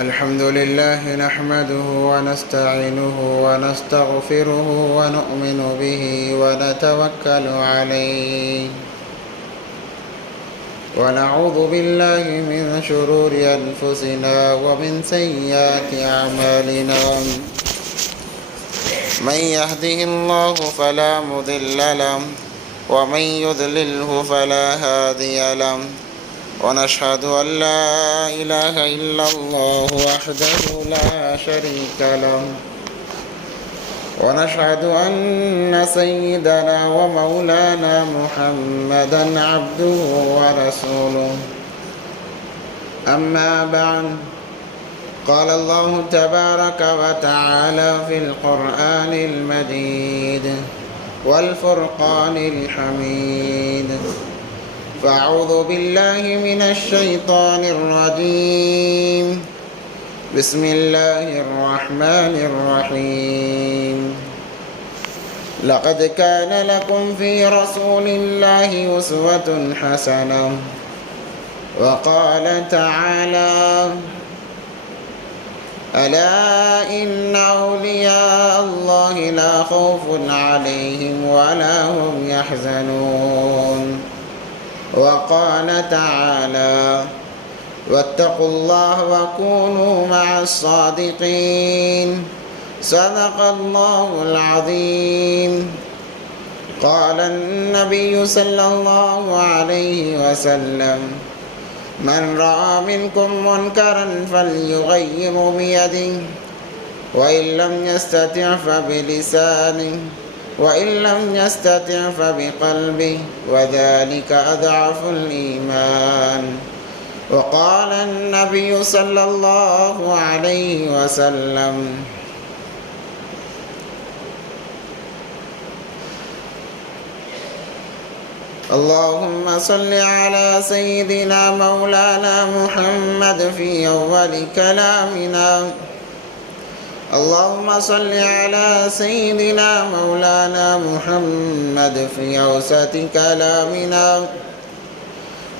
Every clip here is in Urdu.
الحمد لله نحمده ونستعينه ونستغفره ونؤمن به ونتوكل عليه ونعوذ بالله من شرور أنفسنا ومن سيئات أعمالنا من يهده الله فلا مضل له ومن يضلله فلا هادي له ونشهد أن لا إله إلا الله وحده لا شريك له ونشهد أن سيدنا ومولانا محمدا عبده ورسوله أما بعد قال الله تبارك وتعالى في القرآن المجيد والفرقان الحميد فأعوذ بالله من الشيطان الرجيم بسم الله الرحمن الرحيم لقد كان لكم في رسول الله أسوة حسنة وقال تعالى ألا إن أولياء الله لا خوف عليهم ولا هم يحزنون وقال تعالى واتقوا الله وكونوا مع الصادقين صدق الله العظيم قال النبي صلى الله عليه وسلم من رأى منكم منكرا فليغير بيده وإن لم يستطع فبلسانه وإن لم يستطع فبقلبه وذلك أضعف الإيمان وقال النبي صلى الله عليه وسلم اللهم صل على سيدنا مولانا محمد في أول كلامنا اللهم صل على سيدنا مولانا محمد في أوسط كلامنا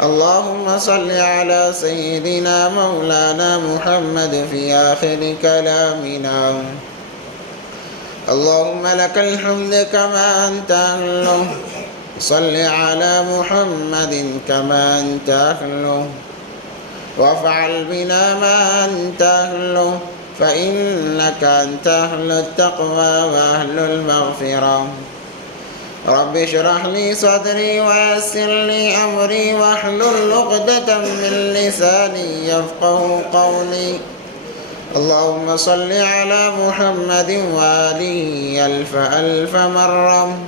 اللهم صل على سيدنا مولانا محمد في آخر كلامنا اللهم لك الحمد كما أنت أهله صل على محمد كما أنت أهله وافعل بنا ما أنت أهله فإنك أنت أهل التقوى وأهل المغفرة رب اشرح لي صدري ويسر لي أمري واحلل عقدة من لساني يفقه قولي اللهم صل على محمد وآله ألف ألف مرة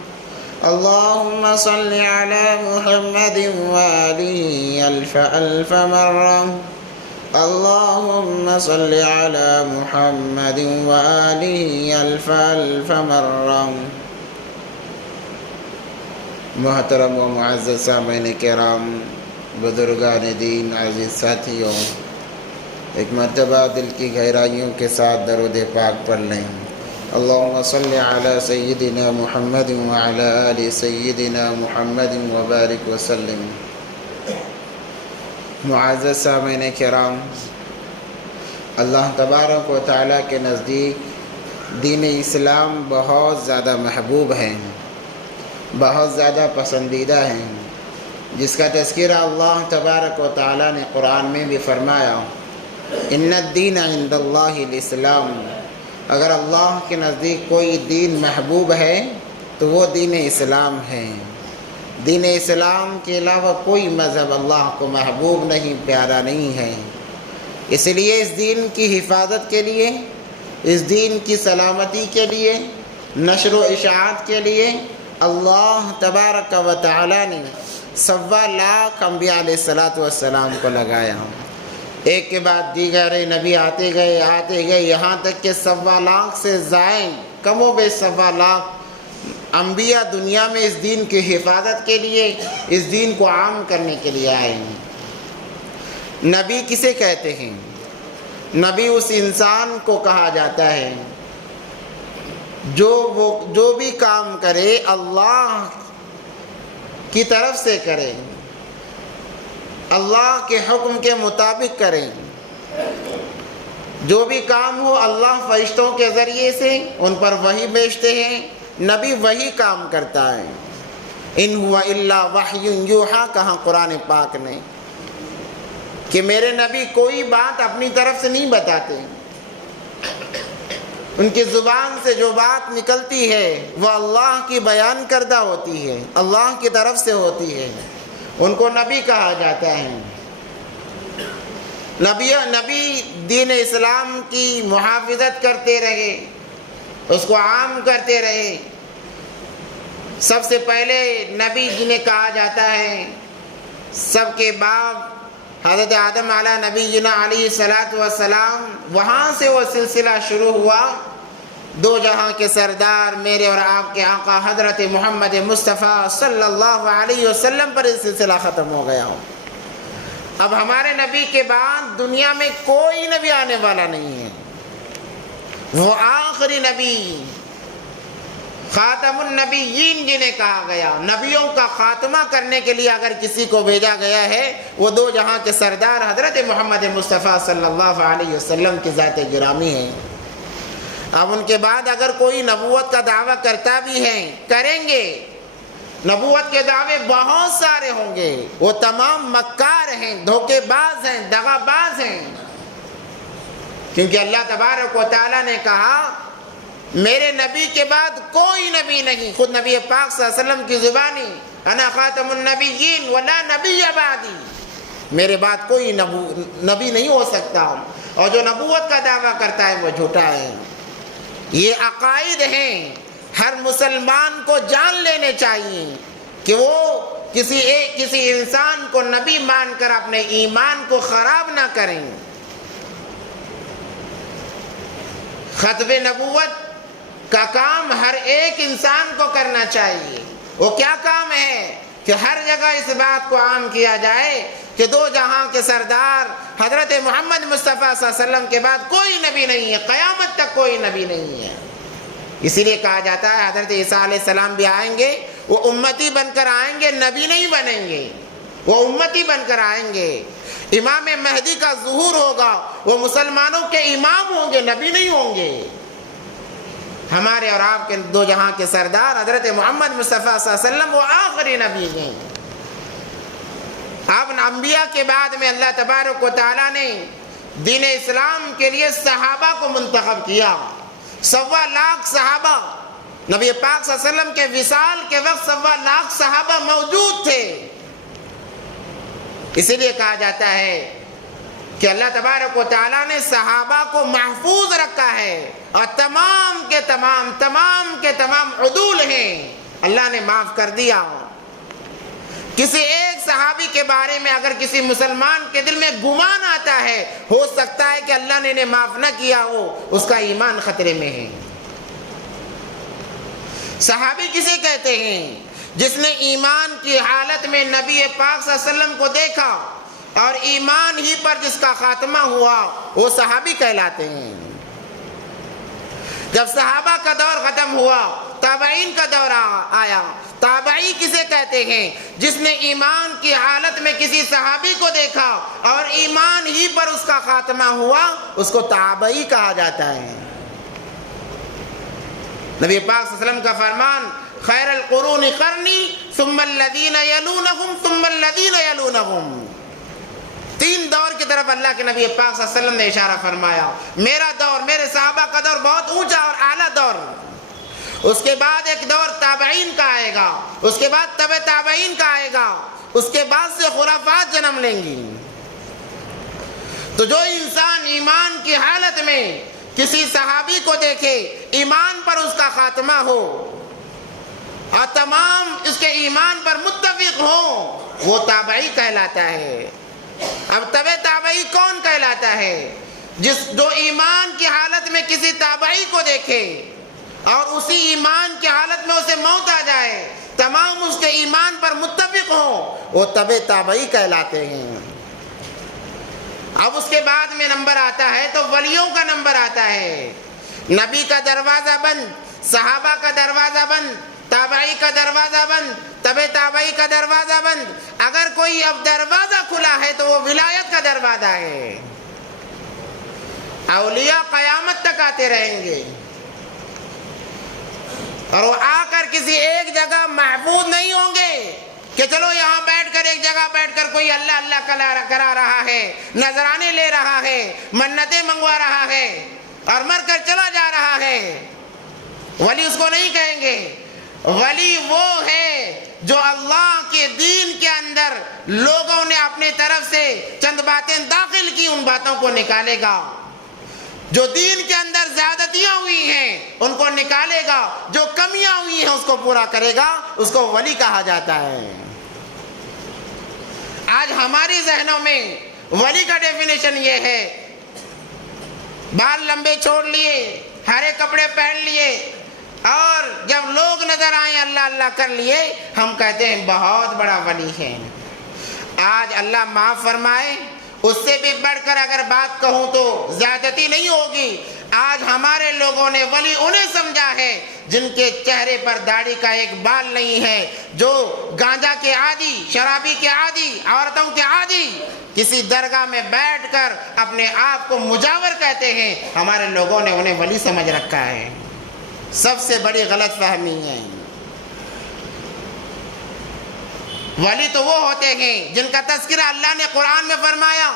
اللهم صل على محمد وآله ألف ألف مرة اللهم صل على محمد وآله ألف ألف مرة محترم و معزز سامعین کرام بزرگان دین عزیز ساتھیوں ایک مرتبہ دل کی گہرائیوں کے ساتھ درود پاک پڑھ لیں اللہم صلی علی سیدنا محمد وعلی آل سیدنا محمد وبارک وسلم معزز سامعین کرام اللہ تبارک و تعالیٰ کے نزدیک دین اسلام بہت زیادہ محبوب ہے بہت زیادہ پسندیدہ ہیں جس کا تذکرہ اللہ تبارک و تعالیٰ نے قرآن میں بھی فرمایا ان الدین عند اللہ الاسلام اگر اللہ کے نزدیک کوئی دین محبوب ہے تو وہ دین اسلام ہے دین اسلام کے علاوہ کوئی مذہب اللہ کو محبوب نہیں پیارا نہیں ہے اس لیے اس دین کی حفاظت کے لیے اس دین کی سلامتی کے لیے نشر و اشاعت کے لیے اللہ تبارک و تعالی نے 1.25 لاکھ انبیاء علیہ السلام کو لگایا ایک کے بعد دیگر نبی آتے گئے یہاں تک کہ 1.25 لاکھ سے زائد کم و بیش 1.25 لاکھ انبیاء دنیا میں اس دین کی حفاظت کے لیے اس دین کو عام کرنے کے لیے آئے ہیں نبی کسے کہتے ہیں نبی اس انسان کو کہا جاتا ہے جو بھی کام کرے اللہ کی طرف سے کرے اللہ کے حکم کے مطابق کریں جو بھی کام ہو اللہ فرشتوں کے ذریعے سے ان پر وحی بھیجتے ہیں، نبی وہی کام کرتا ہے۔ ان ہوا الا وحی یوحا کہا قرآن پاک نے کہ میرے نبی کوئی بات اپنی طرف سے نہیں بتاتے، ان کی زبان سے جو بات نکلتی ہے وہ اللہ کی بیان کردہ ہوتی ہے، اللہ کی طرف سے ہوتی ہے، ان کو نبی کہا جاتا ہے۔ نبی دین اسلام کی محافظت کرتے رہے، اس کو عام کرتے رہے۔ سب سے پہلے نبی جنہیں کہا جاتا ہے، سب کے باپ حضرت آدم علیہ نبینا علیہ السلام، وہاں سے وہ سلسلہ شروع ہوا۔ دو جہاں کے سردار میرے اور آپ کے آقا حضرت محمد مصطفیٰ صلی اللہ علیہ وسلم پر یہ سلسلہ ختم ہو گیا ہو۔ اب ہمارے نبی کے بعد دنیا میں کوئی نبی آنے والا نہیں ہے، وہ آخری نبی، خاتم النبیین جنہیں کہا گیا، نبیوں کا خاتمہ کرنے کے لیے اگر کسی کو بھیجا گیا ہے وہ دو جہاں کے سردار حضرت محمد مصطفیٰ صلی اللہ علیہ وسلم کی ذات گرامی ہے۔ اب ان کے بعد اگر کوئی نبوت کا دعویٰ کرتا بھی ہے، کریں گے، نبوت کے دعوے بہت سارے ہوں گے، وہ تمام مکار ہیں، دھوکے باز ہیں، دغا باز ہیں، کیونکہ اللہ تبارک و تعالیٰ نے کہا میرے نبی کے بعد کوئی نبی نہیں۔ خود نبی پاک صلی اللہ علیہ وسلم کی زبانی انا خاتم النبیین ولا نبی بعدی، میرے بعد کوئی نبی نہیں ہو سکتا، اور جو نبوت کا دعویٰ کرتا ہے وہ جھوٹا ہے۔ یہ عقائد ہیں، ہر مسلمان کو جان لینے چاہیے کہ وہ کسی انسان کو نبی مان کر اپنے ایمان کو خراب نہ کریں۔ ختم نبوت کا کام ہر ایک انسان کو کرنا چاہیے۔ وہ کیا کام ہے کہ ہر جگہ اس بات کو عام کیا جائے کہ دو جہاں کے سردار حضرت محمد مصطفیٰ صلی اللہ علیہ وسلم کے بعد کوئی نبی نہیں ہے، قیامت تک کوئی نبی نہیں ہے۔ اسی لیے کہا جاتا ہے حضرت عیسیٰ علیہ السلام بھی آئیں گے، وہ امتی بن کر آئیں گے، نبی نہیں بنیں گے، وہ امتی بن کر آئیں گے۔ امام مہدی کا ظہور ہوگا، وہ مسلمانوں کے امام ہوں گے، نبی نہیں ہوں گے۔ ہمارے اور آپ کے دو جہاں کے سردار حضرت محمد مصطفیٰ صلی اللہ علیہ وسلم وہ آخری نبی ہیں۔ اب انبیاء کے بعد میں اللہ تبارک و تعالیٰ نے دین اسلام کے لیے صحابہ کو منتخب کیا۔ 1.25 لاکھ صحابہ، نبی پاک صلی اللہ علیہ وسلم کے وصال کے وقت 1.25 لاکھ صحابہ موجود تھے۔ اسی لیے کہا جاتا ہے کہ اللہ تبارک و تعالیٰ نے صحابہ کو محفوظ رکھا ہے، اور تمام کے تمام عدول ہیں، اللہ نے معاف کر دیا۔ کسی ایک صحابی کے بارے میں اگر کسی مسلمان کے دل میں گمان آتا ہے، ہو سکتا ہے کہ اللہ نے انہیں معاف نہ کیا ہو، اس کا ایمان خطرے میں ہے۔ صحابی کسے کہتے ہیں؟ جس نے ایمان کی حالت میں نبی پاک صلی اللہ علیہ وسلم کو دیکھا اور ایمان ہی پر جس کا خاتمہ ہوا، وہ صحابی کہلاتے ہیں۔ جب صحابہ کا دور ختم ہوا، تابعین کا دور آیا۔ تابعی کسے کہتے ہیں؟ جس نے ایمان کی حالت میں کسی صحابی کو دیکھا اور ایمان ہی پر اس کا خاتمہ ہوا، اس کو تابعی کہا جاتا ہے۔ نبی پاک صلی اللہ علیہ وسلم کا فرمان خیر القرون قرنی ثم الذین یلونہم ثم الذین یلونہم، 3 دور کی طرف اللہ کے نبی پاک صلی اللہ علیہ وسلم نے اشارہ فرمایا۔ میرا دور، میرے صحابہ کا دور بہت اونچا اور اعلیٰ دور، اس کے بعد ایک دور تابعین کا آئے گا، اس کے بعد تبع تابعین کا آئے گا، اس کے بعد سے خرافات جنم لیں گی۔ تو جو انسان ایمان کی حالت میں کسی صحابی کو دیکھے، ایمان پر اس کا خاتمہ ہو اور تمام اس کے ایمان پر متفق ہوں، وہ تابعی کہلاتا ہے۔ اب تبع تابعی کون کہلاتا ہے؟ جو ایمان کی حالت میں کسی تابعی کو دیکھے اور اسی ایمان کی حالت میں اسے موت آ جائے، تمام اس کے ایمان پر متفق ہوں، وہ تبع تابعی کہلاتے ہیں۔ اب اس کے بعد میں نمبر آتا ہے تو ولیوں کا نمبر آتا ہے۔ نبی کا دروازہ بند، صحابہ کا دروازہ بند، تابعی کا دروازہ بند، تبع تابعی کا دروازہ بند۔ اگر کوئی اب دروازہ کھلا ہے تو وہ ولایت کا دروازہ ہے۔ اولیاء قیامت تک آتے رہیں گے، اور وہ آ کر کسی ایک جگہ محفوظ نہیں ہوں گے کہ چلو یہاں بیٹھ کر ایک جگہ بیٹھ کر کوئی اللہ اللہ کرا رہا ہے، نذرانے لے رہا ہے، منتیں منگوا رہا ہے اور مر کر چلا جا رہا ہے۔ ولی اس کو نہیں کہیں گے۔ ولی وہ ہے جو اللہ کے دین کے اندر لوگوں نے اپنے طرف سے چند باتیں داخل کی، ان باتوں کو نکالے گا۔ جو دین کے اندر زیادتیاں ہوئی ہیں ان کو نکالے گا، جو کمیاں ہوئی ہیں اس کو پورا کرے گا، اس کو ولی کہا جاتا ہے۔ آج ہماری ذہنوں میں ولی کا ڈیفینیشن یہ ہے، بال لمبے چھوڑ لیے، ہرے کپڑے پہن لیے، اور جب لوگ نظر آئیں اللہ اللہ کر لیے، ہم کہتے ہیں بہت بڑا ولی ہے۔ آج اللہ معاف فرمائے، اس سے بھی بڑھ کر اگر بات کہوں تو زیادتی نہیں ہوگی۔ آج ہمارے لوگوں نے ولی انہیں سمجھا ہے جن کے چہرے پر داڑھی کا ایک بال نہیں ہے، جو گانجا کے عادی، شرابی کے عادی، عورتوں کے عادی کسی درگاہ میں بیٹھ کر اپنے آپ کو مجاور کہتے ہیں۔ ہمارے لوگوں نے انہیں ولی سمجھ رکھا ہے۔ سب سے بڑی غلط فہمی ہے۔ ولی تو وہ ہوتے ہیں جن کا تذکرہ اللہ نے قرآن میں فرمایا۔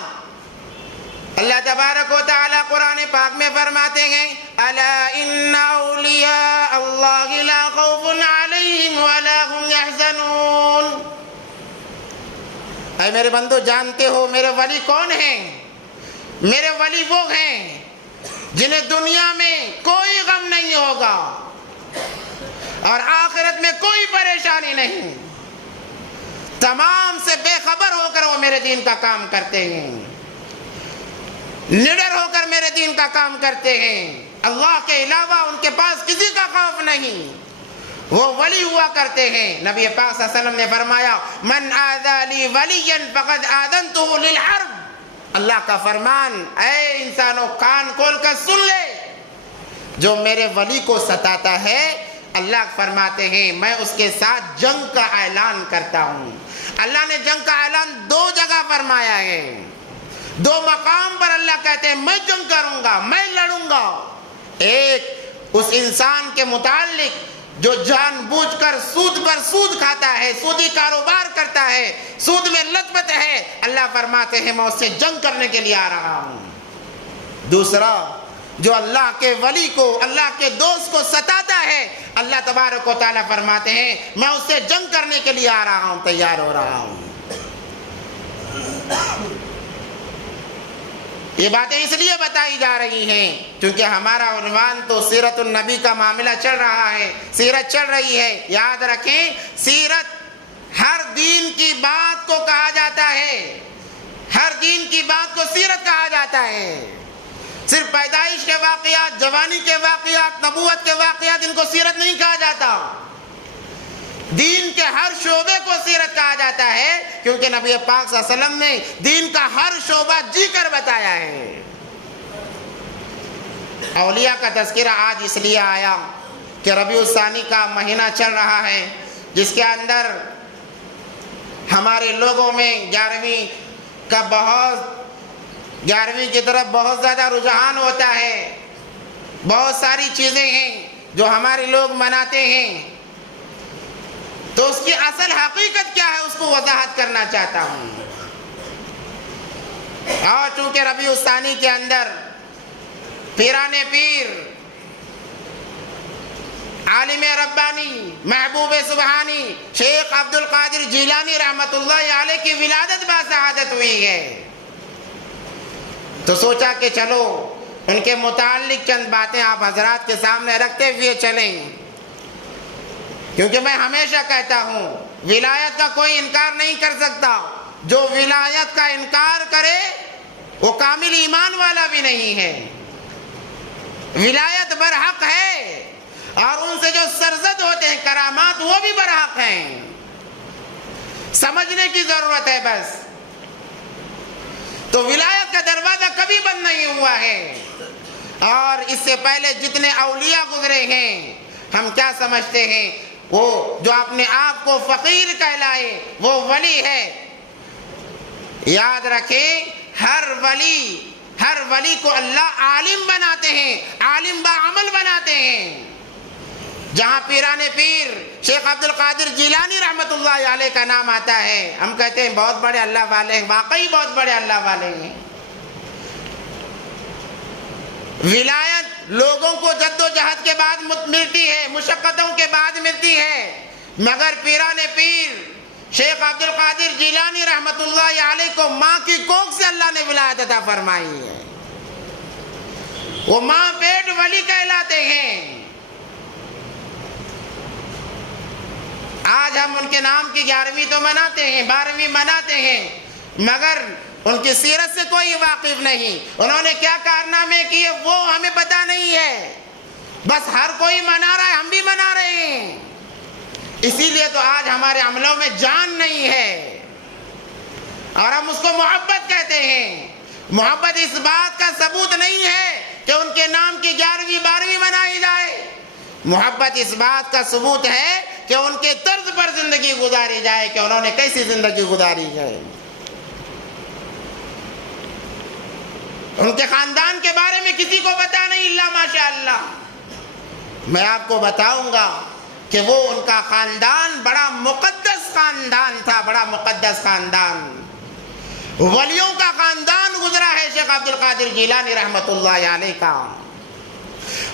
اللہ تبارک و تعالی قرآن پاک میں فرماتے ہیں، الا ان اولیاء اللہ لا خوف علیہم ولا هم یحزنون۔ اے میرے بندو، جانتے ہو میرے ولی کون ہیں؟ میرے ولی وہ ہیں جنہیں دنیا میں کوئی غم نہیں ہوگا اور آخرت میں کوئی پریشانی نہیں، تمام سے بے خبر ہو کر وہ میرے دین کا کام کرتے ہیں، نڈر ہو کر میرے دین کا کام کرتے ہیں، اللہ کے علاوہ ان کے پاس کسی کا خوف نہیں، وہ ولی ہوا کرتے ہیں۔ نبی پاک صلی اللہ علیہ وسلم نے فرمایا، من آذى لي وليا فقد آذنته للحرب۔ اللہ کا فرمان، اے انسانوں کان کھول کر سن لے، جو میرے ولی کو ستاتا ہے اللہ فرماتے ہیں میں اس کے ساتھ جنگ کا اعلان کرتا ہوں۔ اللہ نے جنگ کا اعلان دو جگہ فرمایا ہے، دو مقام پر اللہ کہتے ہیں میں جنگ کروں گا، میں لڑوں گا۔ ایک اس انسان کے متعلق جو جان بوجھ کر سود پر سود کھاتا ہے، سودی کاروبار کرتا ہے، سود میں لت پت ہے، اللہ فرماتے ہیں میں اس سے جنگ کرنے کے لیے آ رہا ہوں۔ دوسرا جو اللہ کے ولی کو، اللہ کے دوست کو ستاتا ہے، اللہ تبارک و تعالیٰ فرماتے ہیں میں اس سے جنگ کرنے کے لیے آ رہا ہوں، تیار ہو رہا ہوں۔ یہ باتیں اس لیے بتائی جا رہی ہیں کیونکہ ہمارا عنوان تو سیرت النبی کا معاملہ چل رہا ہے، سیرت چل رہی ہے۔ یاد رکھیں، سیرت ہر دین کی بات کو کہا جاتا ہے، ہر دین کی بات کو سیرت کہا جاتا ہے۔ صرف پیدائش کے واقعات، جوانی کے واقعات، نبوت کے واقعات، ان کو سیرت نہیں کہا جاتا۔ دین کے ہر شعبے کو سیرت کہا جاتا ہے کیونکہ نبی پاک صلی اللہ علیہ وسلم نے دین کا ہر شعبہ جی کر بتایا ہے۔ اولیاء کا تذکرہ آج اس لیے آیا کہ ربیع الثانی کا مہینہ چل رہا ہے، جس کے اندر ہمارے لوگوں میں 11ویں کی طرف بہت زیادہ رجحان ہوتا ہے۔ بہت ساری چیزیں ہیں جو ہمارے لوگ مناتے ہیں، تو اس کی اصل حقیقت کیا ہے اس کو وضاحت کرنا چاہتا ہوں۔ اور چونکہ ربیع الثانی کے اندر پیران پیر، عالم ربانی، محبوب سبحانی شیخ عبد القادر جیلانی رحمت اللہ علیہ کی ولادت باسعادت ہوئی ہے، تو سوچا کہ چلو ان کے متعلق چند باتیں آپ حضرات کے سامنے رکھتے ہوئے چلیں، کیونکہ میں ہمیشہ کہتا ہوں ولایت کا کوئی انکار نہیں کر سکتا۔ جو ولایت کا انکار کرے وہ کامل ایمان والا بھی نہیں ہے۔ ولایت برحق ہے، اور ان سے جو سرزد ہوتے ہیں کرامات وہ بھی برحق ہیں، سمجھنے کی ضرورت ہے بس۔ تو ولایت کا دروازہ کبھی بند نہیں ہوا ہے، اور اس سے پہلے جتنے اولیاء گزرے ہیں ہم کیا سمجھتے ہیں، وہ جو اپنے آپ کو فقیر کہلائے وہ ولی ہے۔ یاد رکھیں ہر ولی، ہر ولی کو اللہ عالم بناتے ہیں، عالم بعمل بناتے ہیں۔ جہاں پیران پیر شیخ عبد القادر جیلانی رحمت اللہ علیہ کا نام آتا ہے، ہم کہتے ہیں بہت بڑے اللہ والے ہیں، واقعی بہت بڑے اللہ والے ہیں۔ ولایت لوگوں کو جد و جہد کے بعد ملتی ہے، مشقتوں کے بعد ملتی ہے، مگر پیران پیر شیخ عبد القادر جیلانی رحمت اللہ علیہ کو ماں کی کوکھ سے اللہ نے ولایت عطا فرمائی ہے۔ وہ ماں پیٹ ولی کہلاتے ہیں۔ آج ہم ان کے نام کی 11ویں تو مناتے ہیں، 12ویں مناتے ہیں، مگر ان کی سیرت سے کوئی واقف نہیں، انہوں نے کیا کارنامے کیے وہ ہمیں پتہ نہیں ہے، بس ہر کوئی منا رہا ہے، ہم بھی منا رہے ہیں۔ اسی لیے تو آج ہمارے عملوں میں جان نہیں ہے، اور ہم اس کو محبت کہتے ہیں۔ محبت اس بات کا ثبوت نہیں ہے کہ ان کے نام کی 11ویں 12ویں منائی جائے، محبت اس بات کا ثبوت ہے کہ ان کے طرز پر زندگی گزاری جائے، کہ انہوں نے کیسی زندگی گزاری ہے۔ ان کے خاندان کے بارے میں کسی کو پتہ نہیں الا ماشاءاللہ۔ میں آپ کو بتاؤں گا کہ وہ ان کا خاندان بڑا مقدس خاندان تھا، بڑا مقدس خاندان، ولیوں کا خاندان گزرا ہے شیخ عبد القادر جیلانی رحمت اللہ علیہ کا۔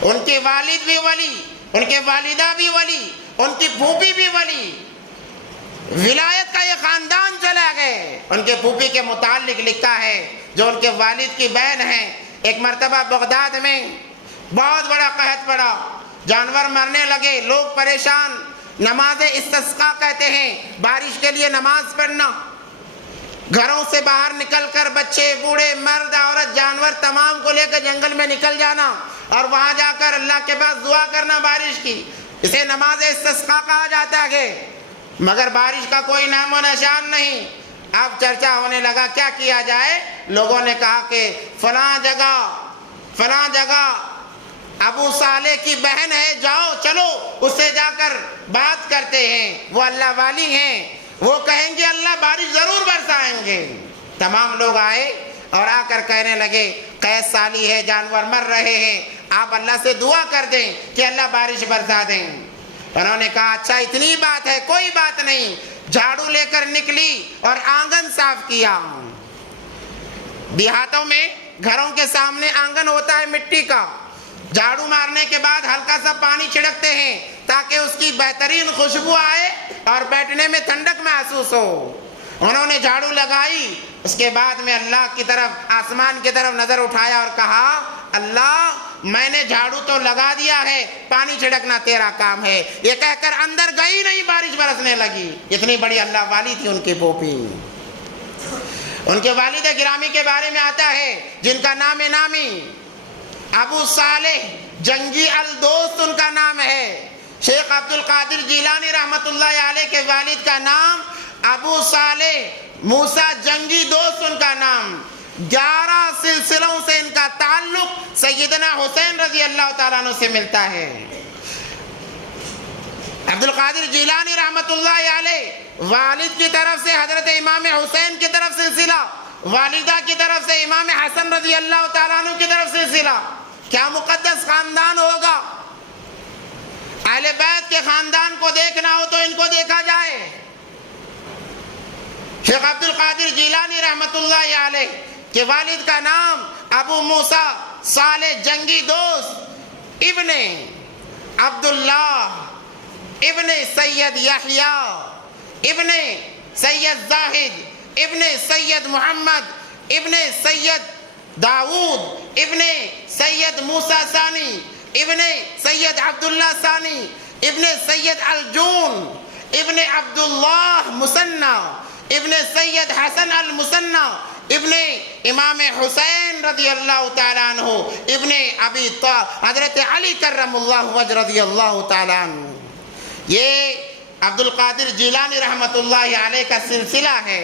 ان کے والد بھی ولی، ان کے والدہ بھی ولی، ان کی پھوپھی بھی ولی، ولایت کا یہ خاندان چلا گئے۔ ان کے پھوپھی کے متعلق لکھا ہے، جو ان کے والد کی بہن ہیں، ایک مرتبہ بغداد میں بہت بڑا قحط پڑا، جانور مرنے لگے، لوگ پریشان، نماز استسقاء کہتے ہیں، بارش کے لیے نماز پڑھنا، گھروں سے باہر نکل کر بچے، بوڑھے، مرد، عورت، جانور تمام کو لے کر جنگل میں نکل جانا، اور وہاں جا کر اللہ کے پاس دعا کرنا بارش کی، اسے نماز استسقاء کہا جاتا ہے۔ مگر بارش کا کوئی نام و نشان نہیں۔ اب چرچا ہونے لگا کیا کیا جائے، لوگوں نے کہا کہ فلاں جگہ ابو صالح کی بہن ہے، جاؤ چلو اس سے جا کر بات کرتے ہیں، وہ اللہ والی ہیں، وہ کہیں گے اللہ بارش ضرور برسائیں گے۔ تمام لوگ آئے اور آ کر کہنے لگے قحط سالی ہے، جانور مر رہے ہیں، آپ اللہ سے دعا کر دیں کہ اللہ بارش برسا دیں۔ انہوں نے کہا اچھا اتنی بات ہے، کوئی بات نہیں۔ جھاڑو لے کر نکلی اور آنگن صاف کیا۔ دیہاتوں میں گھروں کے سامنے آنگن ہوتا ہے مٹی کا، جھاڑو مارنے کے بعد ہلکا سا پانی چھڑکتے ہیں تاکہ اس کی بہترین خوشبو آئے اور بیٹھنے میں ٹھنڈک محسوس ہو۔ انہوں نے جھاڑو لگائی، اس کے بعد میں اللہ کی طرف، آسمان کی طرف نظر اٹھایا اور کہا اللہ میں نے جھاڑو تو لگا دیا ہے، پانی چھڑکنا تیرا کام ہے۔ یہ کہہ کر اندر گئی نہیں، بارش برسنے لگی۔ اتنی بڑی اللہ والی تھی ان کی پھوپھی۔ ان کے والد گرامی کے بارے میں آتا ہے جن کا نام نامی ابو صالح جنگی الدوست ان کا نام ہے۔ شیخ عبد القادر جیلانی رحمت اللہ علیہ کے والد کا نام ابو صالح موسیٰ جنگی دوست ان کا نام۔ 11 سلسلوں سے ان کا تعلق سیدنا حسین رضی اللہ تعالیٰ عنہ سے ملتا ہے۔ عبد القادر جیلانی رحمت اللہ علیہ والد کی طرف سے حضرت امام حسین کی طرف سلسلہ، والدہ کی طرف سے امام حسن رضی اللہ تعالیٰ عنہ کی طرف سلسلہ۔ کیا مقدس خاندان ہوگا۔ اہل بیت کے خاندان کو دیکھنا ہو تو ان کو دیکھا جائے۔ شیخ عبد القادر جیلانی رحمت اللہ علیہ کے والد کا نام ابو موسیٰ صالح جنگی دوست ابن عبداللہ ابن سید یحییٰ ابن سید زاہد ابن سید محمد ابن سید داؤد ابن سید موسیٰ ثانی ابن سید عبداللہ ثانی ابن سید الجون ابن عبداللہ مسنہ ابن سید حسن المسنہ ابن امام حسین رضی اللہ تعالیٰ عنہ ابن ابی حضرت علی کرم اللہ وجہ رضی اللہ تعالیٰ عنہ۔ یہ عبد القادر جیلانی رحمت اللہ علیہ کا سلسلہ ہے۔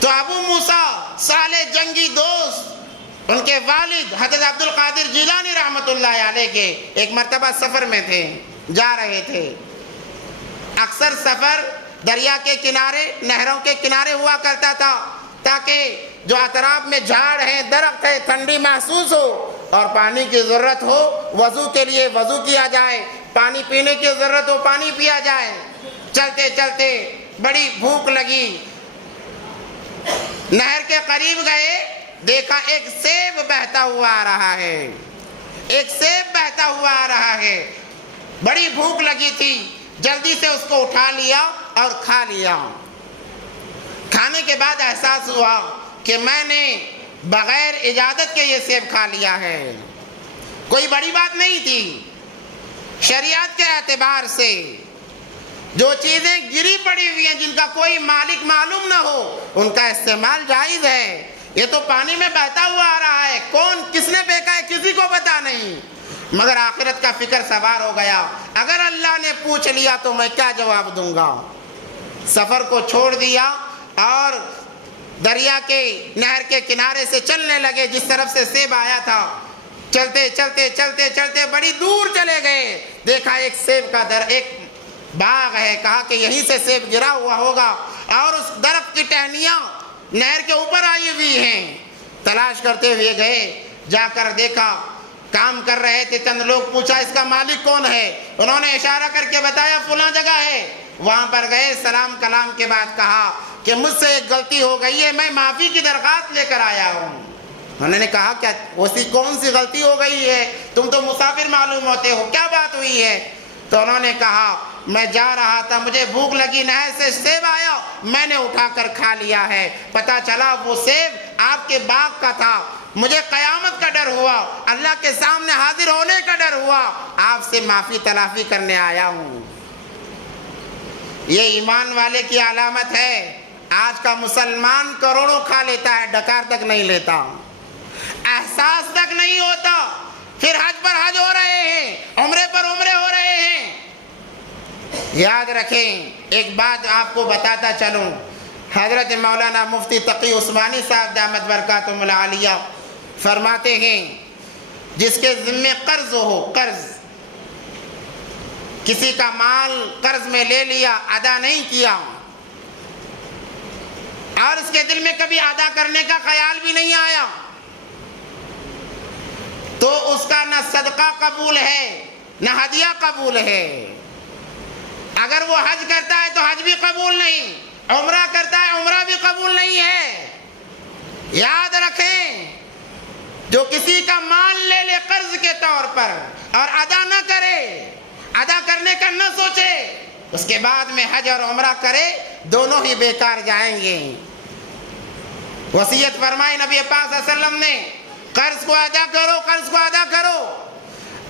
تو ابو موسیٰ صالح جنگی دوست ان کے والد حضرت عبد القادر جیلانی رحمت اللہ علیہ کے ایک مرتبہ سفر میں تھے، جا رہے تھے۔ اکثر سفر دریا کے کنارے، نہروں کے کنارے ہوا کرتا تھا تاکہ جو اطراف میں جھاڑ ہیں، درخت ہے، ٹھنڈی محسوس ہو، اور پانی کی ضرورت ہو وضو کے لیے وضو کیا جائے، پانی پینے کی ضرورت ہو پانی پیا جائے۔ چلتے چلتے بڑی بھوک لگی، نہر کے قریب گئے، دیکھا ایک سیب بہتا ہوا آ رہا ہے، ایک سیب بہتا ہوا آ رہا ہے۔ بڑی بھوک لگی تھی، جلدی سے اس کو اٹھا لیا اور کھا لیا۔ کھانے کے بعد احساس ہوا کہ میں نے بغیر اجازت کے یہ سیب کھا لیا ہے۔ کوئی بڑی بات نہیں تھی، شریعت کے اعتبار سے جو چیزیں گری پڑی ہوئی ہیں جن کا کوئی مالک معلوم نہ ہو ان کا استعمال جائز ہے۔ یہ تو پانی میں بہتا ہوا آ رہا ہے، کون کس نے پھینکا ہے کسی کو پتا نہیں، مگر آخرت کا فکر سوار ہو گیا۔ اگر اللہ نے پوچھ لیا تو میں کیا جواب دوں گا؟ سفر کو چھوڑ دیا اور دریا کے نہر کے کنارے سے چلنے لگے جس طرف سے سیب آیا تھا۔ چلتے چلتے چلتے چلتے بڑی دور چلے گئے، دیکھا ایک سیب کا ایک باغ ہے، کہا کہ یہیں سے سیب گرا ہوا ہوگا، اور اس درخت کی ٹہنیاں نہر کے اوپر آئی ہوئی ہیں۔ تلاش کرتے ہوئے گئے، جا کر دیکھا کام کر رہے تھے چند لوگ، پوچھا اس کا مالک کون ہے؟ انہوں نے اشارہ کر کے بتایا فلاں جگہ ہے۔ وہاں پر گئے، سلام کلام کے بعد کہا کہ مجھ سے ایک غلطی ہو گئی ہے، میں معافی کی درخواست لے کر آیا ہوں۔ انہوں نے کہا کیا ویسی کون سی غلطی ہو گئی ہے؟ تم تو مسافر معلوم ہوتے ہو، کیا بات ہوئی ہے؟ تو انہوں نے کہا میں جا رہا تھا، مجھے بھوک لگی، نہر سے سیب آیا، میں نے اٹھا کر کھا لیا ہے، پتہ چلا وہ سیب آپ کے باغ کا تھا، مجھے قیامت کا ڈر ہوا، اللہ کے سامنے حاضر ہونے کا ڈر ہوا، آپ سے معافی تلافی کرنے آیا ہوں۔ یہ ایمان والے کی علامت ہے۔ آج کا مسلمان کروڑوں کھا لیتا ہے، ڈکار تک نہیں لیتا، احساس تک نہیں ہوتا، پھر حج پر حج ہو رہے ہیں، عمرے پر عمرے ہو رہے ہیں۔ یاد رکھیں، ایک بات آپ کو بتاتا چلوں، حضرت مولانا مفتی تقی عثمانی صاحب دامت برکاتہم العالیہ فرماتے ہیں جس کے ذمے قرض ہو، قرض کسی کا مال قرض میں لے لیا، ادا نہیں کیا، اور اس کے دل میں کبھی ادا کرنے کا خیال بھی نہیں آیا، تو اس کا نہ صدقہ قبول ہے نہ ہدیہ قبول ہے۔ اگر وہ حج کرتا ہے تو حج بھی قبول نہیں، عمرہ کرتا ہے عمرہ بھی قبول نہیں ہے۔ یاد رکھیں، جو کسی کا مال لے لے قرض کے طور پر اور ادا نہ کرے، ادا کرنے کا نہ سوچے، اس کے بعد میں حج اور عمرہ کرے، دونوں ہی بیکار جائیں گے۔ وصیت فرمائی نبی پاک صلی اللہ علیہ وسلم نے، قرض کو ادا کرو، قرض کو ادا کرو۔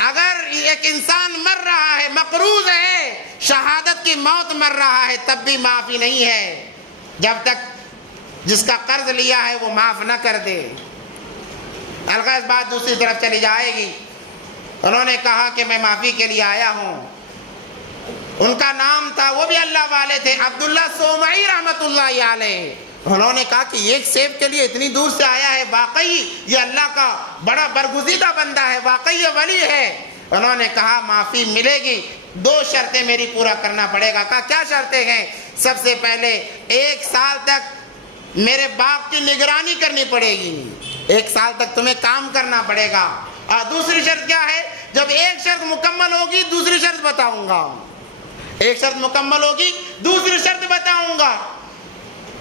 اگر ایک انسان مر رہا ہے، مقروض ہے، شہادت کی موت مر رہا ہے، تب بھی معافی نہیں ہے جب تک جس کا قرض لیا ہے وہ معاف نہ کر دے۔ الغرض بات دوسری طرف چلی جائے گی۔ انہوں نے کہا کہ میں معافی کے لیے آیا ہوں۔ ان کا نام تھا، وہ بھی اللہ والے تھے، عبداللہ سومعی رحمت اللہ علیہ۔ انہوں نے کہا کہ ایک سیب کے لیے اتنی دور سے آیا ہے، واقعی یہ اللہ کا بڑا برگزیدہ بندہ ہے، واقعی یہ ولی ہے۔ انہوں نے کہا معافی ملے گی، 2 شرطیں میری پورا کرنا پڑے گا۔ کہا کیا شرطیں ہیں؟ سب سے پہلے 1 سال تک میرے باغ کی نگرانی کرنی پڑے گی، 1 سال تک تمہیں کام کرنا پڑے گا، اور دوسری شرط کیا ہے؟ جب ایک شرط مکمل ہوگی دوسری شرط بتاؤں گا، ایک شرط مکمل ہوگی دوسری شرط بتاؤں گا۔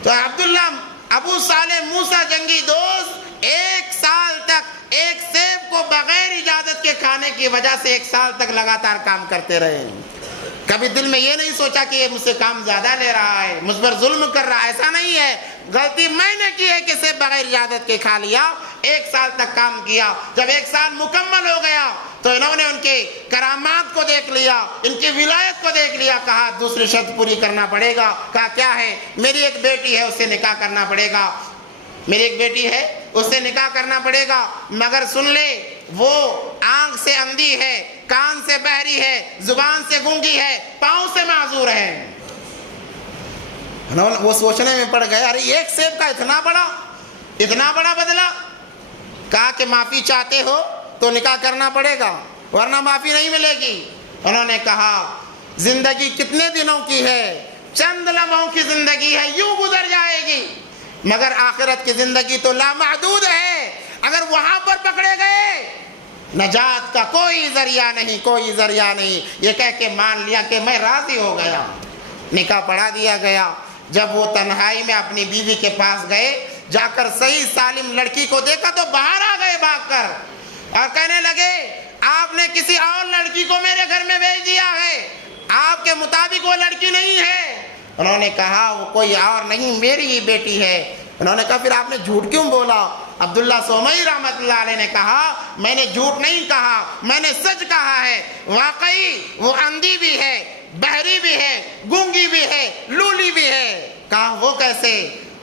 تو عبداللہ ابو صالح موسیٰ جنگی دوست 1 سال تک ایک سیب کو بغیر اجازت کے کھانے کی وجہ سے 1 سال تک لگاتار کام کرتے رہے۔ کبھی دل میں یہ نہیں سوچا کہ یہ مجھ سے کام زیادہ لے رہا ہے، مجھ پر ظلم کر رہا ہے، ایسا نہیں ہے، غلطی میں نے کی ہے کہ سیب بغیر اجازت کے کھا لیا۔ 1 سال تک کام کیا، جب 1 سال مکمل ہو گیا تو انہوں نے ان کے کرامات کو دیکھ لیا، ان کی ولایت کو دیکھ لیا، کہا دوسری شرط پوری کرنا پڑے گا۔ کہا کیا ہے؟ میری ایک بیٹی ہے، اس سے نکاح کرنا پڑے گا، میری ایک بیٹی ہے اس سے نکاح کرنا پڑے گا، مگر سن لے وہ آنکھ سے اندھی ہے، کان سے بہری ہے، زبان سے گونگی ہے، پاؤں سے معذور ہے۔ وہ سوچنے میں پڑ گئے، ارے 1 سیب کا اتنا بڑا بدلہ۔ کہا کہ معافی چاہتے ہو تو نکاح کرنا پڑے گا ورنہ معافی نہیں ملے گی۔ انہوں نے کہا زندگی کتنے دنوں کی ہے؟ چند لمحوں کی زندگی ہے، یوں گزر جائے گی، مگر آخرت کی زندگی تو لامحدود ہے، اگر وہاں پر پکڑے گئے نجات کا کوئی ذریعہ نہیں، کوئی ذریعہ نہیں۔ یہ کہہ کے مان لیا کہ میں راضی ہو گیا، نکاح پڑھا دیا گیا۔ جب وہ تنہائی میں اپنی بیوی کے پاس گئے، جا کر صحیح سالم لڑکی کو دیکھا تو باہر آ گئے بھاگ کر، اور کہنے لگے آپ نے کسی اور لڑکی کو میرے گھر میں بھیج دیا ہے، آپ کے مطابق وہ لڑکی نہیں ہے۔ انہوں نے کہا وہ کوئی اور نہیں، میری ہی بیٹی ہے۔ انہوں نے کہا پھر آپ نے جھوٹ کیوں بولا؟ عبداللہ سومئی رحمۃ اللہ علیہ نے کہا میں نے جھوٹ نہیں کہا، میں نے سچ کہا ہے۔ واقعی وہ اندھی بھی ہے، بہری بھی ہے، گونگی بھی ہے، لولی بھی ہے۔ کہا وہ کیسے؟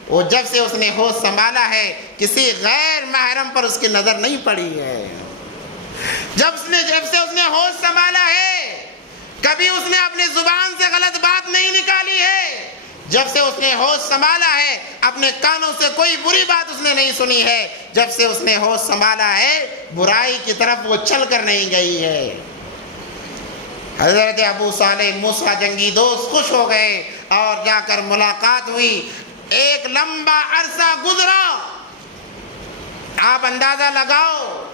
وہ جب سے اس نے ہوش سنبھالا ہے کسی غیر محرم پر اس کی نظر نہیں پڑی ہے۔ جب سے اس نے ہوش سنبھالا ہے کبھی اس نے اپنی زبان سے غلط بات نہیں نکالی ہے۔ جب سے اس نے ہوش سنبھالا ہے اپنے کانوں سے کوئی بری بات اس نے نہیں سنی ہے۔ جب سے اس نے ہوش سنبھالا ہے برائی کی طرف وہ چل کر نہیں گئی ہے۔ حضرت ابو صالح موسیٰ جنگی دوست خوش ہو گئے اور جا کر ملاقات ہوئی۔ ایک لمبا عرصہ گزرا، آپ اندازہ لگاؤ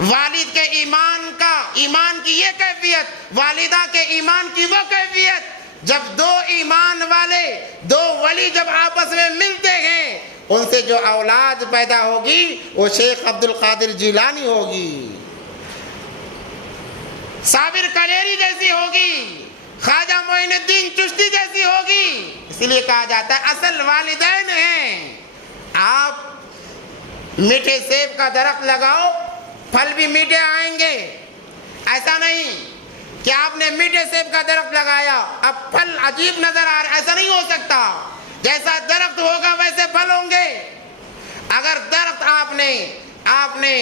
والد کے ایمان کی یہ کیفیت، والدہ کے ایمان کی وہ کیفیت۔ جب دو ایمان والے، دو ولی جب آپس میں ملتے ہیں ان سے جو اولاد پیدا ہوگی وہ شیخ عبد القادر جیلانی ہوگی، صابر کلیری جیسی ہوگی، خواجہ معین الدین چشتی جیسی ہوگی۔ اسی لیے کہا جاتا ہے اصل والدین ہیں۔ آپ میٹھے سیب کا درخت لگاؤ، پھل بھی میٹھے آئیں گے۔ ایسا نہیں کہ آپ نے میٹھے سیب کا درخت لگایا اب پھل عجیب نظر آ رہا، ایسا نہیں ہو سکتا۔ جیسا درخت ہوگا ویسے پھل ہوں گے۔ اگر درخت آپ نے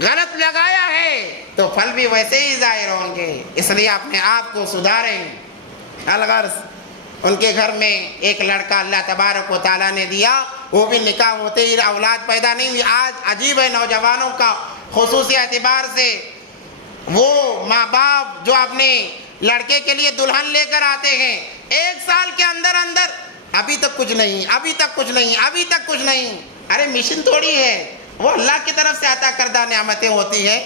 غلط لگایا ہے تو پھل بھی ویسے ہی ظاہر ہوں گے۔ اس لیے اپنے آپ کو سدھاریں۔ الغرض ان کے گھر میں ایک لڑکا اللہ تبارک و تعالیٰ نے دیا، وہ بھی نکاح ہوتے ہی اولاد پیدا نہیں ہوئی۔ آج عجیب ہے نوجوانوں کا خصوصی اعتبار سے، وہ ماں باپ جو اپنے لڑکے کے لیے دلہن لے کر آتے ہیں، ایک سال کے اندر ابھی تک کچھ نہیں، ابھی تک کچھ نہیں، ابھی تک کچھ نہیں۔ ارے مشن تھوڑی ہے، وہ اللہ کی طرف سے عطا کردہ نعمتیں ہوتی ہیں۔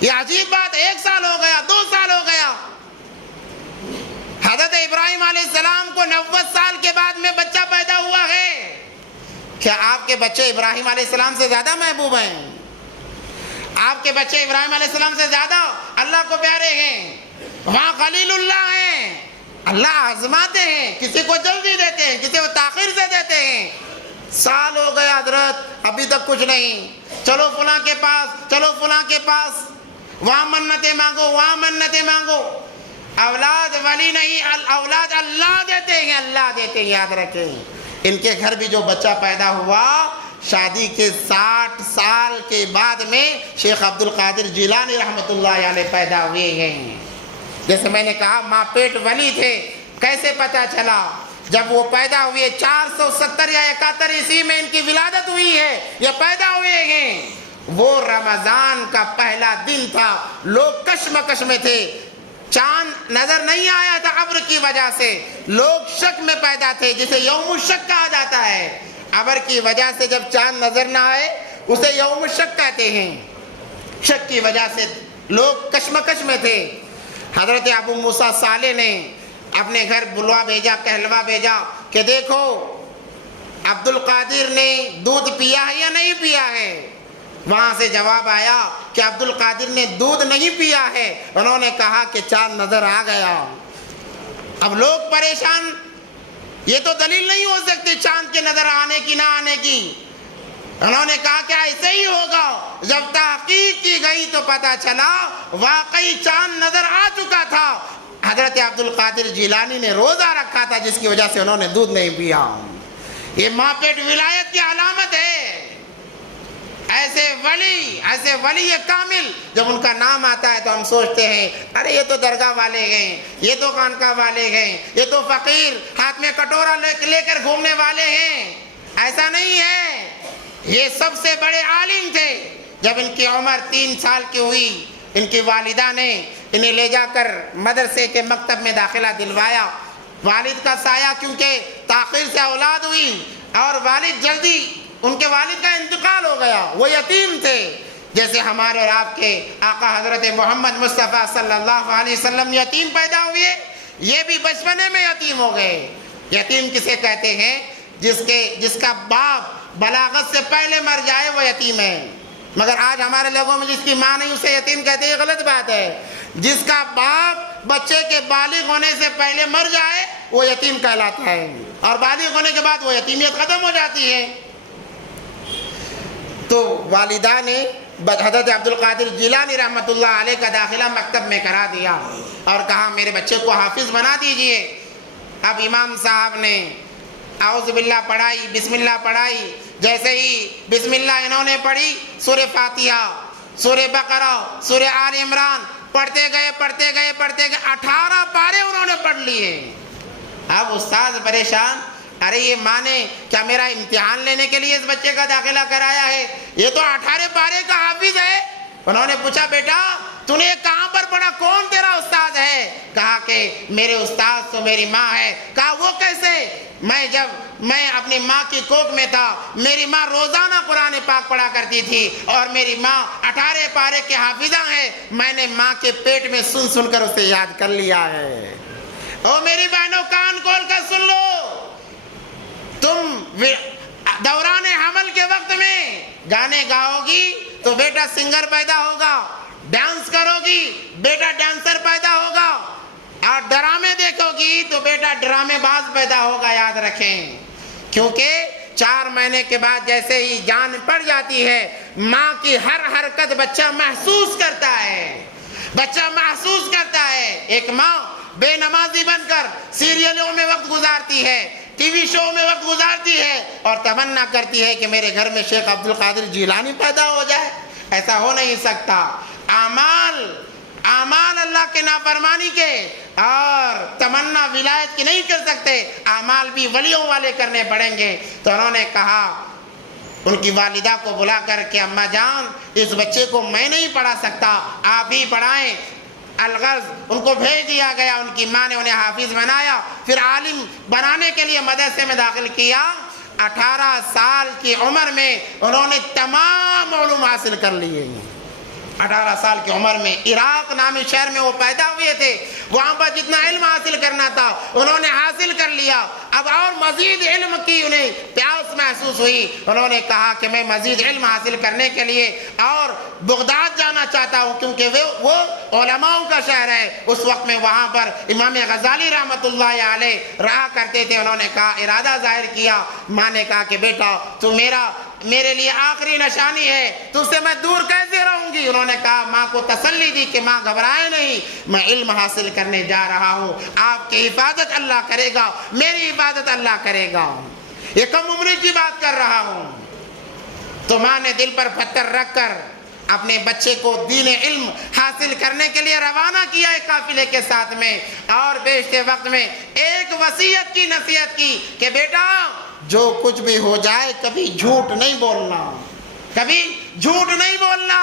یہ عجیب بات، 1 سال ہو گیا، 2 سال ہو گیا۔ حضرت ابراہیم علیہ السلام کو 90 سال کے بعد میں بچہ پیدا ہوا ہے۔ کیا آپ کے بچے ابراہیم علیہ السلام سے زیادہ محبوب ہیں؟ آپ کے بچے ابراہیم علیہ السلام سے زیادہ اللہ کو پیارے ہیں؟ وہاں خلیل اللہ ہیں، اللہ آزماتے ہیں، کسی کو جلدی دیتے ہیں، کسی کو تاخیر سے دیتے ہیں۔ سال ہو گیا حضرت ابھی تک کچھ نہیں، چلو فلاں کے پاس، چلو فلاں کے پاس، وہاں منتیں مانگو، وہاں منتیں مانگو۔ اولاد ولی نہیں، اولاد اللہ دیتے ہیں، اللہ دیتے ہیں، یاد رکھیں۔ ان کے گھر بھی جو بچہ پیدا ہوا شادی کے 60 سال کے بعد میں شیخ عبد القادر جیلانی رحمۃ اللہ علیہ پیدا ہوئے ہیں۔ جیسے میں نے کہا ماں پیٹ ولی تھے، کیسے پتا چلا؟ جب وہ پیدا ہوئے 470 یا 71 عیسوی میں ان کی ولادت ہوئی ہے، یہ پیدا ہوئے ہیں۔ وہ رمضان کا پہلا دن تھا، لوگ کشمکش میں تھے، چاند نظر نہیں آیا تھا ابر کی وجہ سے، لوگ شک میں پیدا تھے، جسے یوم الشک کہا جاتا ہے۔ ابر کی وجہ سے جب چاند نظر نہ آئے اسے یوم الشک کہتے ہیں۔ شک کی وجہ سے لوگ کشمکش میں تھے۔ حضرت ابو موسیٰ صالح نے اپنے گھر بلوا بھیجا، کہلوا بھیجا کہ دیکھو عبد القادر نے دودھ پیا ہے یا نہیں پیا ہے؟ وہاں سے جواب آیا کہ عبد القادر نے دودھ نہیں پیا ہے۔ انہوں نے کہا کہ چاند نظر آ گیا۔ اب لوگ پریشان، یہ تو دلیل نہیں ہو سکتی چاند کے نظر آنے کی نہ آنے کی۔ انہوں نے کہا کہ ایسے ہی ہوگا۔ جب تحقیق کی گئی تو پتا چلا واقعی چاند نظر آ چکا تھا۔ حضرت عبد القادر جیلانی نے روزہ رکھا تھا جس کی وجہ سے انہوں نے دودھ نہیں پیا۔ یہ ماں پیٹ ولایت کی علامت ہے۔ ایسے ولی کامل جب ان کا نام آتا ہے تو ہم سوچتے ہیں ارے یہ تو درگاہ والے ہیں، یہ تو خانقاہ والے ہیں، یہ تو فقیر ہاتھ میں کٹورا لے کر گھومنے والے ہیں۔ ایسا نہیں ہے، یہ سب سے بڑے عالم تھے۔ جب ان کی عمر 3 سال کی ہوئی ان کی والدہ نے انہیں لے جا کر مدرسے کے مکتب میں داخلہ دلوایا۔ والد کا سایہ کیونکہ تاخیر سے اولاد ہوئی اور والد جلدی ان کے والد کا انتقال ہو گیا، وہ یتیم تھے، جیسے ہمارے اور آپ کے آقا حضرت محمد مصطفیٰ صلی اللہ علیہ وسلم یتیم پیدا ہوئے، یہ بھی بچپنے میں یتیم ہو گئے۔ یتیم کسے کہتے ہیں؟ جس کا باپ بلاغت سے پہلے مر جائے وہ یتیم ہے، مگر آج ہمارے لوگوں میں جس کی ماں نہیں اسے یتیم کہتے ہیں، یہ غلط بات ہے۔ جس کا باپ بچے کے بالغ ہونے سے پہلے مر جائے وہ یتیم کہلاتا ہے، اور بالغ ہونے کے بعد وہ یتیمیت ختم ہو جاتی ہے۔ تو والدہ نے حضرت عبد القادر جیلانی رحمۃ اللہ علیہ کا داخلہ مکتب میں کرا دیا اور کہا میرے بچے کو حافظ بنا دیجئے۔ اب امام صاحب نے اعوذ باللہ پڑھائی، بسم اللہ پڑھائی، جیسے ہی بسم اللہ انہوں نے پڑھی، سورہ فاتحہ، سورہ بقرہ، سورہ آل عمران پڑھتے گئے 18 پارے انہوں نے پڑھ لیے۔ اب استاذ پریشان، ارے یہ ماں نے کیا میرا امتحان لینے کے لیے اس بچے کا داخلہ کرایا ہے؟ یہ تو 18 پارے کا حافظ ہے۔ انہوں نے پوچھا بیٹا تو نے کہاں پر پڑھا، کون تیرا استاد ہے؟ کہا کہ میرے استاد تو میری ماں ہے۔ کہا وہ کیسے؟ جب میں اپنی ماں کی کوکھ میں تھا، میری ماں روزانہ قرآن پاک پڑھا کرتی تھی اور میری ماں 18 پارے کے حافظہ ہے، میں نے ماں کے پیٹ میں سن کر اسے یاد کر لیا ہے۔ او میری بہنوں کان کھول کر سن لو، تم دوران حمل کے وقت میں گانے گاؤ گی تو بیٹا سنگر پیدا ہوگا، ڈانس کرو گی بیٹا ڈانسر پیدا ہوگا، اور ڈرامے دیکھو گی تو بیٹا ڈرامے باز پیدا ہوگا، یاد رکھیں۔ کیونکہ 4 مہینے کے بعد جیسے ہی جان پڑ جاتی ہے، ماں کی ہر حرکت بچہ محسوس کرتا ہے، ایک ماں بے نمازی بن کر سیریلوں میں وقت گزارتی ہے، ٹی وی شو میں وقت گزارتی ہے اور تمنا کرتی ہے کہ میرے گھر میں شیخ عبد القادر جیلانی پیدا ہو جائے۔ ایسا ہو نہیں سکتا۔ اعمال اللہ کے نافرمانی کے اور تمنا ولایت کی نہیں کر سکتے، اعمال بھی ولیوں والے کرنے پڑیں گے۔ تو انہوں نے کہا ان کی والدہ کو بلا کر کے اماں جان اس بچے کو میں نہیں پڑھا سکتا، آپ ہی پڑھائیں۔ الغرض ان کو بھیج دیا گیا، ان کی ماں نے انہیں حافظ بنایا، پھر عالم بنانے کے لیے مدرسے میں داخل کیا۔ 18 سال کی عمر میں انہوں نے تمام علوم حاصل کر لیے۔ 18 سال کی عمر میں عراق نامی شہر میں وہ پیدا ہوئے تھے، وہاں پر جتنا علم حاصل کرنا تھا انہوں نے حاصل کر لیا۔ اب اور مزید علم کی انہیں پیاس محسوس ہوئی، انہوں نے کہا کہ میں مزید علم حاصل کرنے کے لیے اور بغداد جانا چاہتا ہوں، کیونکہ وہ علماؤں کا شہر ہے۔ اس وقت میں وہاں پر امام غزالی رحمۃ اللہ علیہ رہا کرتے تھے۔ انہوں نے کہا، ارادہ ظاہر کیا۔ ماں نے کہا کہ بیٹا تو میرے لیے آخری نشانی ہے، تو سے میں دور کیسے رہوں گی؟ انہوں نے کہا، ماں کو تسلی دی کہ ماں گھبرائے نہیں، میں علم حاصل کرنے جا رہا ہوں، آپ کی حفاظت اللہ کرے گا، میری حفاظت اللہ کرے گا۔ یہ کم عمری کی بات کر رہا ہوں۔ تو ماں نے دل پر پتھر رکھ کر اپنے بچے کو دین علم حاصل کرنے کے لیے روانہ کیا ایک قافلے کے ساتھ میں، اور بیچتے وقت میں ایک وصیت کی، نصیحت کی کہ بیٹا جو کچھ بھی ہو جائے کبھی جھوٹ نہیں بولنا، کبھی جھوٹ نہیں بولنا۔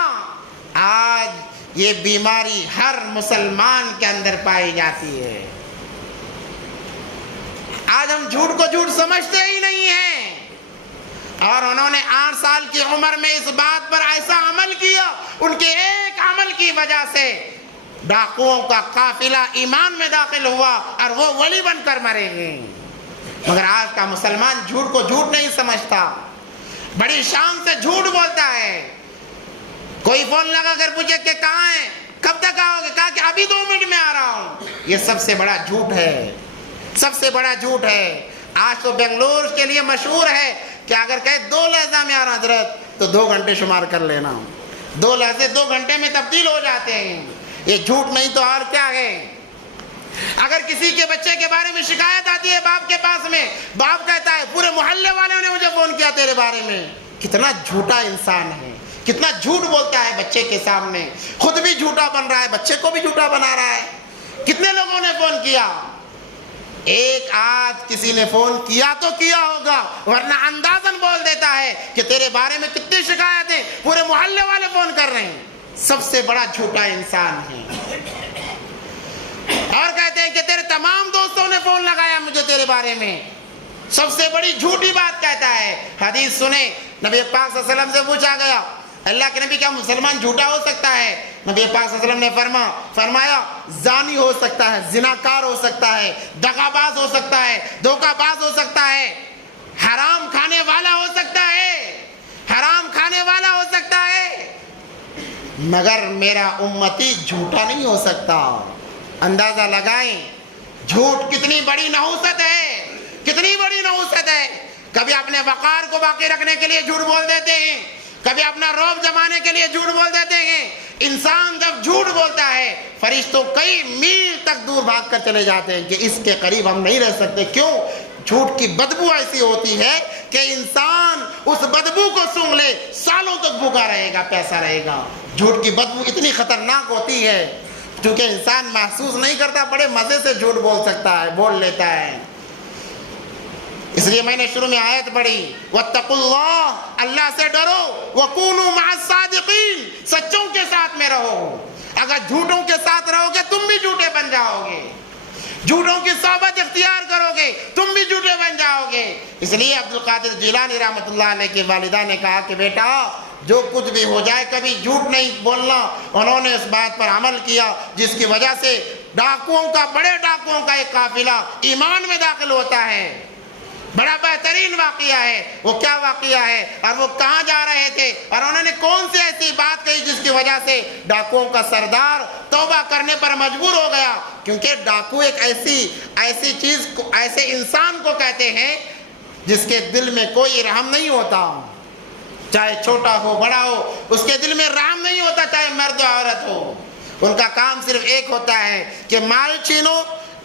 آج یہ بیماری ہر مسلمان کے اندر پائی جاتی ہے۔ آج ہم جھوٹ کو جھوٹ سمجھتے ہی نہیں ہیں، اور انہوں نے 8 سال کی عمر میں اس بات پر ایسا عمل کیا، ان کے ایک عمل کی وجہ سے ڈاکوؤں کا قافلہ ایمان میں داخل ہوا اور وہ ولی بن کر مرے گے۔ مگر آج کا مسلمان جھوٹ کو جھوٹ نہیں سمجھتا، بڑی شان سے جھوٹ بولتا ہے۔ کوئی فون لگا کر پوچھے کہ کہاں ہیں، کب تک آؤ گے، کہا کہ ابھی 2 منٹ میں آ رہا ہوں۔ یہ سب سے بڑا جھوٹ ہے، سب سے بڑا جھوٹ ہے۔ آج تو بنگلور کے لیے مشہور ہے کہ اگر کہے 2 لحظہ میں آ رہا حضرت تو 2 گھنٹے شمار کر لینا، 2 لحظے 2 گھنٹے میں تبدیل ہو جاتے ہیں۔ یہ جھوٹ نہیں تو اور کیا ہے؟ اگر کسی کے بچے کے بارے میں شکایت آتی ہے باپ کے پاس میں، باپ کہتا ہے پورے محلے والوں نے مجھے فون کیا تیرے بارے میں۔ کتنا جھوٹا انسان ہے، کتنا جھوٹ بولتا ہے بچے کے سامنے، خود بھی جھوٹا بن رہا ہے، بچے کو بھی جھوٹا بنا رہا ہے۔ کتنے لوگوں نے فون کیا؟ ایک آدھ کسی نے فون کیا تو کیا ہوگا، ورنہ اندازاً بول دیتا ہے کہ تیرے بارے میں کتنی شکایتیں، پورے محلے والے فون کر رہے ہیں۔ سب سے بڑا جھوٹا انسان ہے۔ اور کہتے ہیں کہ تیرے تمام دوستوں نے فون لگایا مجھے تیرے بارے میں۔ سب سے بڑی جھوٹی بات کہتا ہے۔ حدیث سنیں، نبی پاک صلی اللہ علیہ وسلم سے پوچھا گیا، اللہ کے نبی کیا مسلمان جھوٹا ہو سکتا ہے؟ نبی پاک صلی اللہ علیہ وسلم نے فرمایا زانی ہو سکتا ہے، زناکار ہو سکتا ہے، دغا باز ہو سکتا ہے، دھوکہ باز ہو سکتا ہے، حرام کھانے والا ہو سکتا ہے، حرام کھانے والا ہو سکتا ہے، مگر میرا امتی جھوٹا نہیں ہو سکتا۔ اندازہ لگائیں جھوٹ کتنی بڑی نحوست ہے، کتنی بڑی نحوست ہے۔ کبھی اپنے وقار کو باقی رکھنے کے لیے جھوٹ بول دیتے ہیں، کبھی اپنا رعب جمانے کے لیے جھوٹ بول دیتے ہیں۔ انسان جب جھوٹ بولتا ہے فرشتوں کئی میل تک دور بھاگ کر چلے جاتے ہیں کہ اس کے قریب ہم نہیں رہ سکتے۔ کیوں؟ جھوٹ کی بدبو ایسی ہوتی ہے کہ انسان اس بدبو کو سونگھ لے سالوں تک بھوکا رہے گا، پیسا رہے گا۔ جھوٹ کی بدبو اتنی خطرناک ہوتی ہے کیونکہ انسان محسوس نہیں کرتا، بڑے مزے سے جھوٹ بول سکتا ہے، بول لیتا ہے۔ اس لیے میں نے شروع میں آیت پڑھی، وَاتَّقُوا اللَّهَ، اللہ سے ڈرو، وَكُونُوا مَعَ الصَّادِقِينَ، سچوں کے ساتھ میں رہو۔ اگر جھوٹوں کے ساتھ رہو گے تم بھی جھوٹے بن جاؤ گے، جھوٹوں کی صحبت اختیار کرو گے تم بھی جھوٹے بن جاؤ گے۔ اس لیے عبدالقادر جیلانی رحمۃ اللہ علیہ کی والدہ نے کہا کہ بیٹا جو کچھ بھی ہو جائے کبھی جھوٹ نہیں بولنا۔ انہوں نے اس بات پر عمل کیا جس کی وجہ سے ڈاکوؤں کا، بڑے ڈاکوؤں کا ایک قافلہ ایمان میں داخل ہوتا ہے۔ بڑا بہترین واقعہ ہے۔ وہ کیا واقعہ ہے اور وہ کہاں جا رہے تھے اور انہوں نے کون سی ایسی بات کہی جس کی وجہ سے ڈاکوؤں کا سردار توبہ کرنے پر مجبور ہو گیا؟ کیونکہ ڈاکو ایک ایسی چیز کو، ایسے انسان کو کہتے ہیں جس کے دل میں کوئی رحم نہیں ہوتا، چاہے چھوٹا ہو بڑا ہو، اس کے دل میں رحم نہیں ہوتا، چاہے مرد و عورت ہو۔ ان کا کام صرف ایک ہوتا ہے کہ مال چھینو،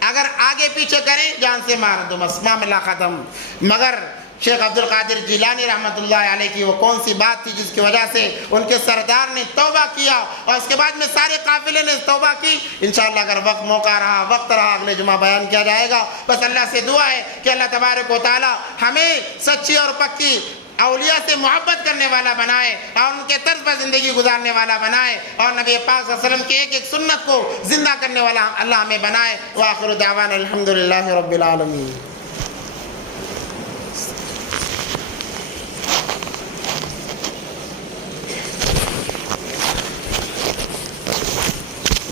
اگر آگے پیچھے کریں جان سے مار دو، بس معاملہ ختم۔ مگر شیخ عبدالقادر جیلانی رحمۃ اللہ علیہ کی وہ کون سی بات تھی جس کی وجہ سے ان کے سردار نے توبہ کیا اور اس کے بعد میں سارے قافلے نے توبہ کی؟ انشاءاللہ اگر موقع رہا، وقت رہا، اگلے جمعہ بیان کیا جائے گا۔ بس اللہ سے دعا ہے کہ اللہ تبارک و تعالی ہمیں سچی اور پکی اولیاء سے محبت کرنے والا بنائے اور ان کے طرز پر زندگی گزارنے والا بنائے اور نبی پاک صلی اللہ علیہ وسلم کی ایک ایک سنت کو زندہ کرنے والا اللہ ہمیں بنائے۔ وآخر دعوانا الحمدللہ رب العالمین۔